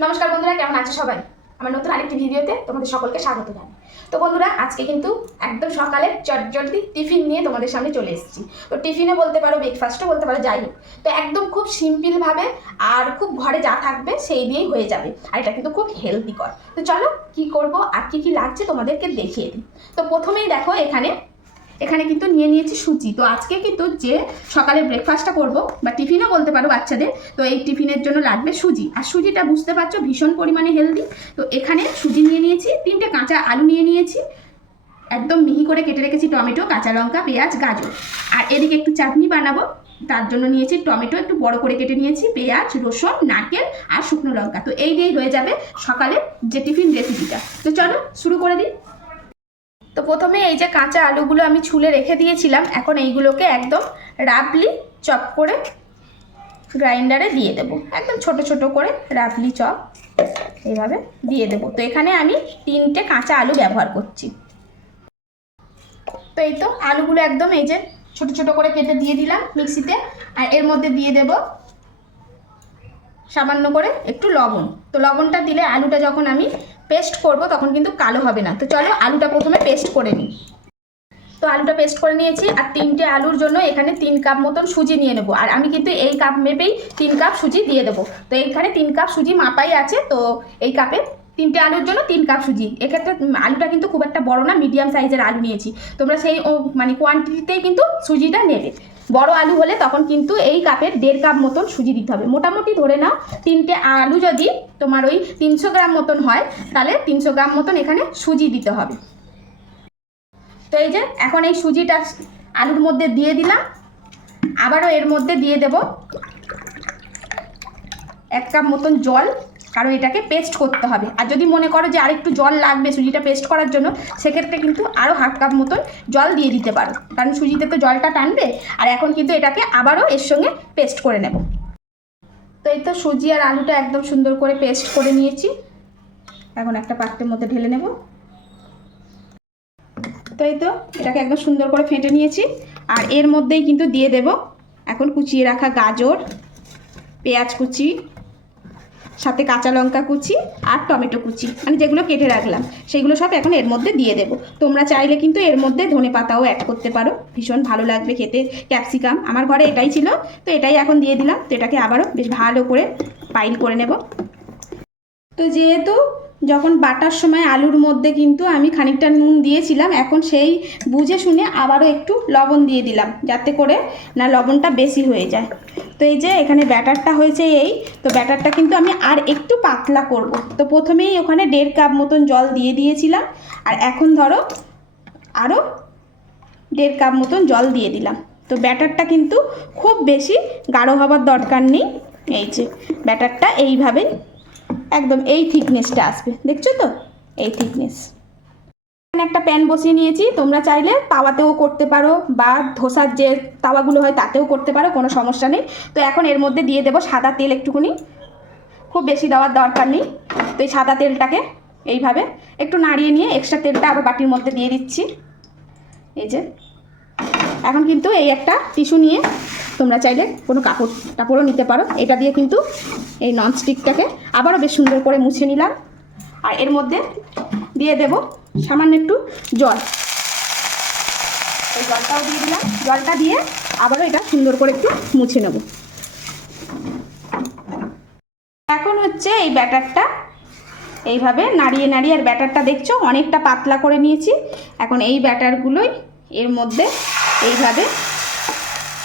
নমস্কার বন্ধুরা, কেমন আছো সবাই? আমার নতুন আরেকটি ভিডিওতে তোমাদের সকলকে স্বাগত জানাই। তো বন্ধুরা, আজকে কিন্তু একদম সকালে চটজলদি টিফিন নিয়ে তোমাদের সামনে চলে এসেছি। তো টিফিনে বলতে পারো, ব্রেকফাস্টও বলতে পারো, যাই হোক। তো একদম খুব সিম্পলভাবে আর খুব ঘরে যা থাকবে সেই দিয়েই হয়ে যাবে, আর এটা কিন্তু খুব হেলদিকর। তো চলো কি করব আর কি লাগছে তোমাদেরকে দেখিয়ে দিই। তো প্রথমেই দেখো, এখানে কিন্তু নিয়ে নিয়েছি সুজি। তো আজকে কিন্তু যে সকালে ব্রেকফাস্টটা করব বা টিফিনও বলতে পারো বাচ্চাদের, তো এই টিফিনের জন্য লাগবে সুজি। আর সুজিটা বুঝতে পারছো ভীষণ পরিমাণে হেলদি। তো এখানে সুজি নিয়ে নিয়েছি, 3টে কাঁচা আলু নিয়ে নিয়েছি, একদম মিহি করে কেটে রেখেছি টমেটো, কাঁচা লঙ্কা, পেঁয়াজ, গাজর। আর এদিকে একটু চাটনি বানাবো, তার জন্য নিয়েছি টমেটো একটু বড় করে কেটে নিয়েছি, পেঁয়াজ, রসুন, নারকেল আর শুকনো লঙ্কা। তো এই দিয়েই হয়ে যাবে সকালে যে টিফিন রেসিপিটা। তো চলো শুরু করে দিই। তো প্রথমে এই যে কাঁচা আলুগুলো আমি ছুলে রেখে দিয়েছিলাম, এখন এইগুলোকে একদম রাফলি চপ করে গ্রাইন্ডারে দিয়ে দেবো, একদম ছোট ছোট করে রাফলি চপ এইভাবে দিয়ে দেবো। তো এখানে আমি 3টে কাঁচা আলু ব্যবহার করছি। তো এই তো আলুগুলো একদম এই যে ছোট ছোট করে কেটে দিয়ে দিলাম মিক্সিতে। আর এর মধ্যে দিয়ে দেব সামান্য করে একটু লবণ। তো লবণটা দিলে আলুটা যখন আমি পেস্ট করব তখন কিন্তু কালো হবে না। তো চলো আলুটা প্রথমে পেস্ট করে নিই। তো আলুটা পেস্ট করে নিয়েছি, আর 3টে আলুর জন্য এখানে 3 কাপ মতন সুজি নিয়ে নেবো। আর আমি কিন্তু এই কাপ মেপেই 3 কাপ সুজি দিয়ে দেবো। তো এইখানে 3 কাপ সুজি মাপাই আছে। তো এই কাপে 3টে আলুর জন্য 3 কাপ সুজি। এক্ষেত্রে আলুটা কিন্তু খুব একটা বড় না, মিডিয়াম সাইজের আলু নিয়েছি। তোমরা সেই মানে কোয়ান্টিটিতেই কিন্তু সুজিটা নেবে। বড় আলু হলে তখন কিন্তু এই কাপের 1.5 কাপ মতন সুজি দিতে হবে। মোটামুটি ধরে নাও 3টে আলু যদি তোমার ওই 300 গ্রাম মতন হয়, তাহলে 300 গ্রাম মতন এখানে সুজি দিতে হবে। তো এই যে এখন এই সুজিটা আলুর মধ্যে দিয়ে দিলাম, আবারও এর মধ্যে দিয়ে দেব 1 কাপ মতন জল, কারণ এটাকে পেস্ট করতে হবে। আর যদি মনে করো যে আরেকটু জল লাগবে সুজিটা পেস্ট করার জন্য, সেক্ষেত্রে কিন্তু আরও 1/2 কাপ মতন জল দিয়ে দিতে পারো, কারণ সুজিতে তো জলটা টানবে। আর এখন কিন্তু এটাকে আবারও এর সঙ্গে পেস্ট করে নেব। তো এই তো সুজি আর আলুটা একদম সুন্দর করে পেস্ট করে নিয়েছি, এখন একটা পাত্রের মধ্যে ঢেলে নেব। তো এই তো এটাকে একদম সুন্দর করে ফেটে নিয়েছি। আর এর মধ্যেই কিন্তু দিয়ে দেব এখন কুচিয়ে রাখা গাজর, পেঁয়াজ কুচি, সাথে কাঁচা লঙ্কা কুচি আর টমেটো কুচি, মানে যেগুলো কেটে রাখলাম সেগুলো সব এখন এর মধ্যে দিয়ে দেব। তোমরা চাইলে কিন্তু এর মধ্যে ধনেপাতাও অ্যাড করতে পারো, ভীষণ ভালো লাগবে খেতে। ক্যাপসিকাম আমার ঘরে এটাই ছিল, তো এটাই এখন দিয়ে দিলাম। তো এটাকে আবারও বেশ ভালো করে পাইল করে নেব। তো যেহেতু যখন বাটার সময় আলুর মধ্যে কিন্তু আমি খানিকটা নুন দিয়েছিলাম, এখন সেই বুঝে শুনে আবারও একটু লবণ দিয়ে দিলাম, যাতে করে না লবণটা বেশি হয়ে যায়। তো এই যে এখানে ব্যাটারটা হয়েছে এই, তো ব্যাটারটা কিন্তু আমি আর একটু পাতলা করব। তো প্রথমেই ওখানে 1.5 কাপ মতন জল দিয়ে দিয়েছিলাম, আর এখন ধরো আরও 1.5 কাপ মতন জল দিয়ে দিলাম। তো ব্যাটারটা কিন্তু খুব বেশি গাঢ় হবার দরকার নেই। এই যে ব্যাটারটা এইভাবেই একদম এই থিকনেসটা আসবে, দেখছো তো এই থিকনেস। এখানে একটা প্যান বসিয়ে নিয়েছি, তোমরা চাইলে তাওয়াতেও করতে পারো বা ধোসার যে তাওয়াগুলো হয় তাতেও করতে পারো, কোনো সমস্যা নেই। তো এখন এর মধ্যে দিয়ে দেবো সাদা তেল একটুখানি, খুব বেশি দেওয়ার দরকার নেই। তো এই সাদা তেলটাকে এইভাবে একটু নাড়িয়ে নিয়ে এক্সট্রা তেলটা আবার বাটির মধ্যে দিয়ে দিচ্ছি। এই যে এখন কিন্তু এই একটা টিস্যু নিয়ে, তোমরা চাইলে কোনো কাপড়ও নিতে পারো, এটা দিয়ে কিন্তু এই ননস্টিকটাকে আবারও বেশ সুন্দর করে মুছে নিলাম। আর এর মধ্যে দিয়ে দেব সামান্য একটু জল, এই জলটাও দিয়ে দিলাম। জলটা দিয়ে আবারও এটা সুন্দর করে একটু মুছে নেব। এখন হচ্ছে এই ব্যাটারটা এইভাবে নাড়িয়ে নাড়িয়ে, আর ব্যাটারটা দেখছো অনেকটা পাতলা করে নিয়েছি। এখন এই ব্যাটারগুলোই এর মধ্যে এইভাবে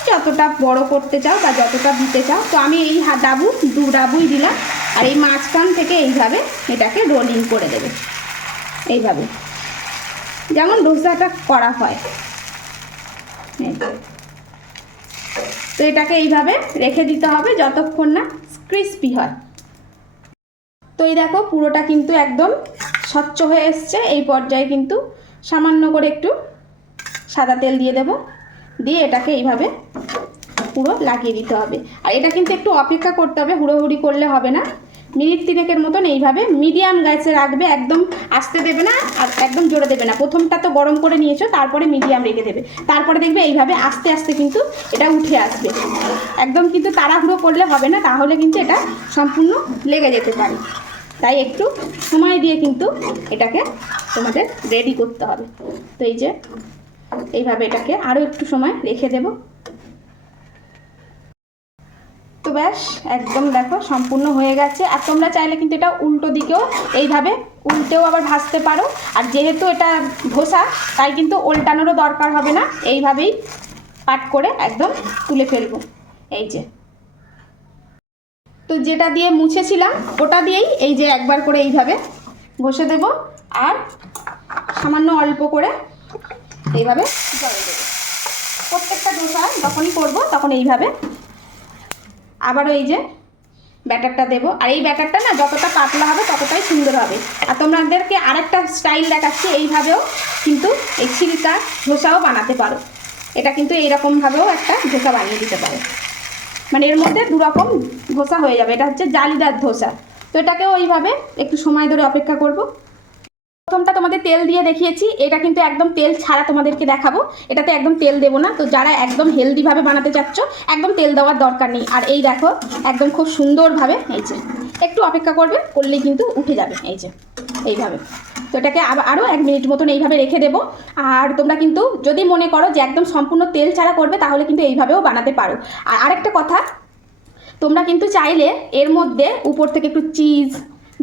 যতটা বড় করতে চাও বা যতটা দিতে চাও, তো আমি এই দু ডাবুই দিলাম। আর এই মাঝখান থেকে এইভাবে এটাকে রোলিং করে দেবে, এইভাবে যেমন ডোসাটা করা হয়। তো এটাকে এইভাবে রেখে দিতে হবে যতক্ষণ না ক্রিস্পি হয়। তো এই দেখো পুরোটা কিন্তু একদম স্বচ্ছ হয়ে এসছে। এই পর্যায়ে কিন্তু সামান্য করে একটু সাদা তেল দিয়ে দেব, দিয়ে এটাকে এইভাবে পুরো লাগিয়ে দিতে হবে। আর এটা কিন্তু একটু অপেক্ষা করতে হবে, হুড়োহুড়ি করলে হবে না। মিনিট 3 মতন এইভাবে মিডিয়াম গ্যাসে রাখবে, একদম আস্তে দেবে না আর একদম জোরে দেবে না। প্রথমটা তো গরম করে নিয়েছো, তারপরে মিডিয়াম রেখে দেবে, তারপরে দেখবে এইভাবে আস্তে আস্তে কিন্তু এটা উঠে আসবে। একদম কিন্তু তাড়াহুড়ো করলে হবে না, তাহলে কিন্তু এটা সম্পূর্ণ লেগে যেতে পারে। তাই একটু সময় দিয়ে কিন্তু এটাকে তোমাদের রেডি করতে হবে। তো এই যে এইভাবে এটাকে আরও একটু সময় রেখে দেব। তো ব্যাস একদম দেখো সম্পূর্ণ হয়ে গেছে। আর তোমরা চাইলে কিন্তু এটা উল্টো দিকেও এইভাবে উল্টেও আবার ভাজতে পারো। আর যেহেতু এটা ধোসা, তাই কিন্তু উল্টানোরও দরকার হবে না, এইভাবেই পাট করে একদম তুলে ফেলবো। এই যে তো যেটা দিয়ে মুছেছিলাম ওটা দিয়েই এই যে একবার করে এইভাবে ঘষে দেব, আর সামান্য অল্প করে এইভাবে জলে দেবো। প্রত্যেকটা ধোসা যখনই করবো তখন এইভাবে আবারও এই যে ব্যাটারটা দেবো। আর এই ব্যাটারটা না যতটা পাতলা হবে ততটাই সুন্দর হবে। আর তোমাদেরকে আরেকটা স্টাইল দেখাচ্ছি, এইভাবেও কিন্তু এই ছিলকা ধোসাও বানাতে পারো। এটা কিন্তু এইরকমভাবেও একটা ধোসা বানিয়ে দিতে পারো, মানে এর মধ্যে দুরকম ধোসা হয়ে যাবে। এটা হচ্ছে জালিদার ধোসা। তো এটাকেও ওইভাবে একটু সময় ধরে অপেক্ষা করব। প্রথমটা তোমাদের তেল দিয়ে দেখিয়েছি, এটা কিন্তু একদম তেল ছাড়া তোমাদেরকে দেখাবো। এটাতে একদম তেল দেবো না। তো যারা একদম হেলদিভাবে বানাতে চাচ্ছ একদম তেল দেওয়ার দরকার নেই। আর এই দেখো একদম খুব সুন্দরভাবে এই যে একটু অপেক্ষা করবে, করলেই কিন্তু উঠে যাবে এই যে এইভাবে। তো এটাকে আরও 1 মিনিট মতন এইভাবে রেখে দেবো। আর তোমরা কিন্তু যদি মনে করো যে একদম সম্পূর্ণ তেল ছাড়া করবে, তাহলে কিন্তু এইভাবেও বানাতে পারো। আর আরেকটা কথা, তোমরা কিন্তু চাইলে এর মধ্যে উপর থেকে একটু চিজ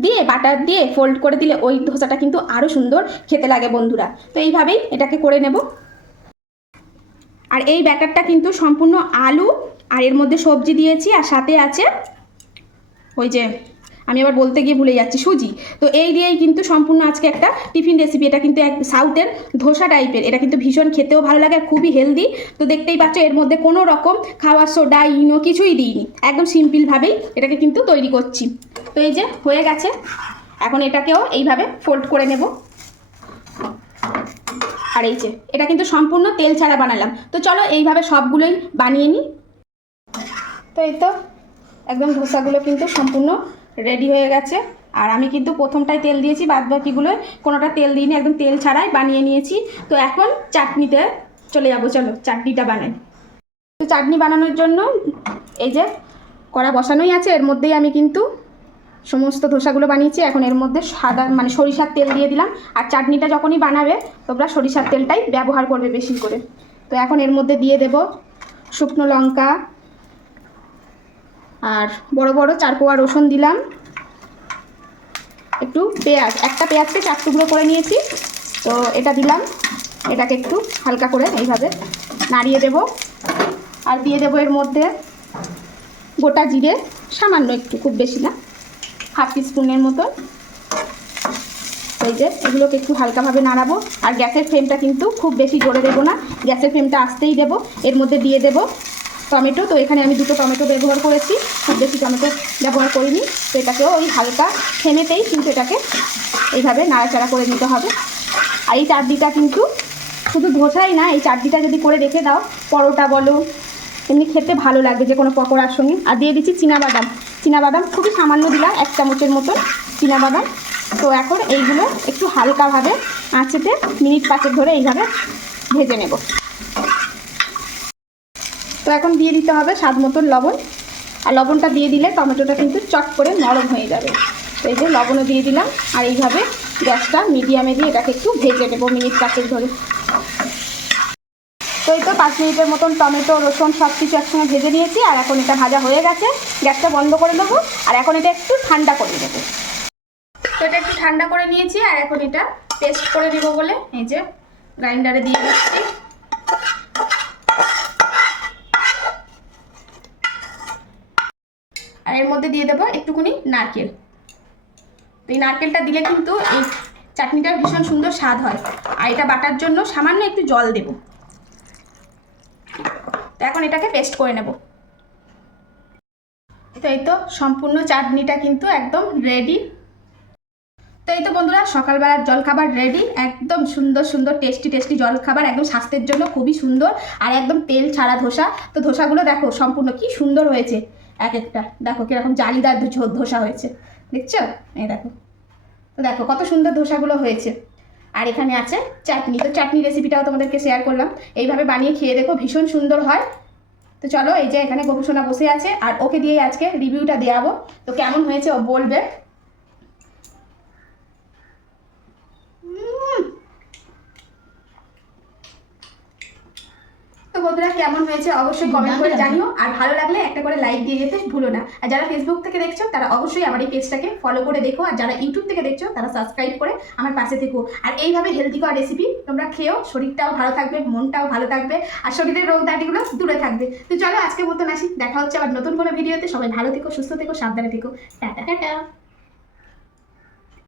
দিয়ে বাটার দিয়ে ফোল্ড করে দিলে ওই ধোসাটা কিন্তু আরও সুন্দর খেতে লাগে বন্ধুরা। তো এইভাবেই এটাকে করে নেব। আর এই ব্যাটারটা কিন্তু সম্পূর্ণ আলু আর এর মধ্যে সবজি দিয়েছি, আর সাথে আছে ওই যে আমি আবার বলতে গিয়ে ভুলে যাচ্ছি সুজি। তো এই দিয়েই কিন্তু সম্পূর্ণ আজকে একটা টিফিন রেসিপি। এটা কিন্তু এক সাউথের ধোসা টাইপের। এটা কিন্তু ভীষণ খেতেও ভালো লাগে, খুবই হেলদি। তো দেখতেই পাচ্ছ এর মধ্যে কোনো রকম খাওয়ার সোডা ইনো কিছুই দিইনি, একদম সিম্পলভাবেই এটাকে কিন্তু তৈরি করছি। তো এই যে হয়ে গেছে, এখন এটাকেও এইভাবে ফোল্ড করে নেব। আর এই যে এটা কিন্তু সম্পূর্ণ তেল ছাড়া বানালাম। তো চলো এইভাবে সবগুলোই বানিয়ে নিই। তো এই তো একদম ধোসাগুলো কিন্তু সম্পূর্ণ রেডি হয়ে গেছে। আর আমি কিন্তু প্রথমটাই তেল দিয়েছি, বাদ বাকিগুলোয় কোনোটা তেল দিইনি, একদম তেল ছাড়াই বানিয়ে নিয়েছি। তো এখন চাটনিতে চলে যাবো, চলো চাটনিটা বানাই। তো চাটনি বানানোর জন্য এই যে কড়া বসানোই আছে, এর মধ্যেই আমি কিন্তু সমস্ত ধোসাগুলো বানিয়েছি। এখন এর মধ্যে সাদা মানে সরিষার তেল দিয়ে দিলাম। আর চাটনিটা যখনই বানাবে তোমরা সরিষার তেলটাই ব্যবহার করবে বেশি করে। তো এখন এর মধ্যে দিয়ে দেব শুকনো লঙ্কা, আর বড় বড় 4 কোয়া রসুন দিলাম, একটু পেঁয়াজ, একটা পেঁয়াজকে 4 টুকরো করে নিয়েছি। তো এটা দিলাম, এটাকে একটু হালকা করে এইভাবে নাড়িয়ে দেব। আর দিয়ে দেব এর মধ্যে গোটা জিরে সামান্য একটু, খুব বেশি না, 1/2 টিস্পুনের মতো। এই যে এগুলোকে একটু হালকাভাবে নাড়াবো। আর গ্যাসের ফ্লেমটা কিন্তু খুব বেশি জোরে দেবো না, গ্যাসের ফ্লেমটা আস্তেই দেবো। এর মধ্যে দিয়ে দেব টমেটো। তো এখানে আমি 2টো টমেটো ব্যবহার করেছি, খুব বেশি টমেটো ব্যবহার করিনি। তো এটাকেও ওই হালকা থেমেতেই কিন্তু এটাকে এইভাবে নাড়াচাড়া করে নিতে হবে। আর এই চাটনিটা কিন্তু শুধু ধোসাই না, এই চাটনিটা যদি করে রেখে দাও পরোটা বলো, এমনি খেতে ভালো লাগবে যে কোনো পকোড়ার সঙ্গে। আর দিয়ে দিচ্ছি চীনাবাদাম খুবই সামান্য দিলাম, 1 চামচের মতন চীনাবাদাম। তো এখন এইগুলো একটু হালকাভাবে আঁচেতে মিনিট 5 ধরে এইভাবে ভেজে নেব। তো এখন দিয়ে দিতে হবে স্বাদ মতন লবণ। আর লবণটা দিয়ে দিলে টমেটোটা কিন্তু চট করে নরম হয়ে যাবে। তো এই যে লবণও দিয়ে দিলাম। আর এইভাবে গ্যাসটা মিডিয়ামে দিয়ে এটাকে একটু ভেজে নেব মিনিট 5 ধরে। তো এই তো 5 মিনিটের মতন টমেটো রসুন সব কিছু একসঙ্গে ভেজে নিয়েছি। আর এখন এটা ভাজা হয়ে গেছে, গ্যাসটা বন্ধ করে দেবো। আর এখন এটা একটু ঠান্ডা করে দেবো। তো এটা একটু ঠান্ডা করে নিয়েছি। আর এখন এটা পেস্ট করে দেবো বলে এই যে গ্রাইন্ডারে দিয়ে দিচ্ছি। আর এর মধ্যে দিয়ে দেবো একটুখানি নারকেল। তো এই নারকেলটা দিলে কিন্তু এই চাটনিটার ভীষণ সুন্দর স্বাদ হয়। আর এটা বাটার জন্য সামান্য একটু জল দেব। তো এখন এটাকে পেস্ট করে নেব। তো এই তো সম্পূর্ণ চাটনিটা কিন্তু একদম রেডি। তো এই তো বন্ধুরা সকালবেলার জলখাবার রেডি, একদম সুন্দর সুন্দর টেস্টি জলখাবার, একদম স্বাস্থ্যের জন্য খুবই সুন্দর। আর একদম তেল ছাড়া ধোসা। তো ধোসাগুলো দেখো সম্পূর্ণ কি সুন্দর হয়েছে, এক একটা দেখো কিরকম জালিদার ধোসা হয়েছে। দেখছো? এই দেখো, তো দেখো কত সুন্দর ধোসাগুলো হয়েছে। আর এখানে আছে চাটনি, তো চাটনি রেসিপিটাও তোমাদেরকে শেয়ার করলাম। এইভাবে বানিয়ে খেয়ে দেখো, ভীষণ সুন্দর হয়। তো চলো, এই যে এখানে গোপুসোনা বসে আছে, আর ওকে দিয়ে আজকে রিভিউটা দেওয়াবো, তো কেমন হয়েছে ও বলবে। তো বন্ধুরা, কেমন হয়েছে অবশ্যই কমেন্ট করে জানিও, আর ভালো লাগলে একটা করে লাইক দিয়ে যেতে ভুলো না। আর যারা ফেসবুক থেকে দেখছো তারা অবশ্যই আমার এই পেজটাকে ফলো করে দেখো, আর যারা ইউটিউব থেকে দেখছো তারা সাবস্ক্রাইব করে আমার পাশে থেকো। আর এইভাবে হেলদি করা রেসিপি তোমরা খেয়েও, শরীরটাও ভালো থাকবে, মনটাও ভালো থাকবে, আর শরীরের রোগ দাঁড়িগুলো দূরে থাকবে। তো চলো, আজকের মতন আসি, দেখা হচ্ছে আবার নতুন কোনো ভিডিওতে। সবাই ভালো থেকো, সুস্থ থেকো, সাবধানে থেকো। Tata tata.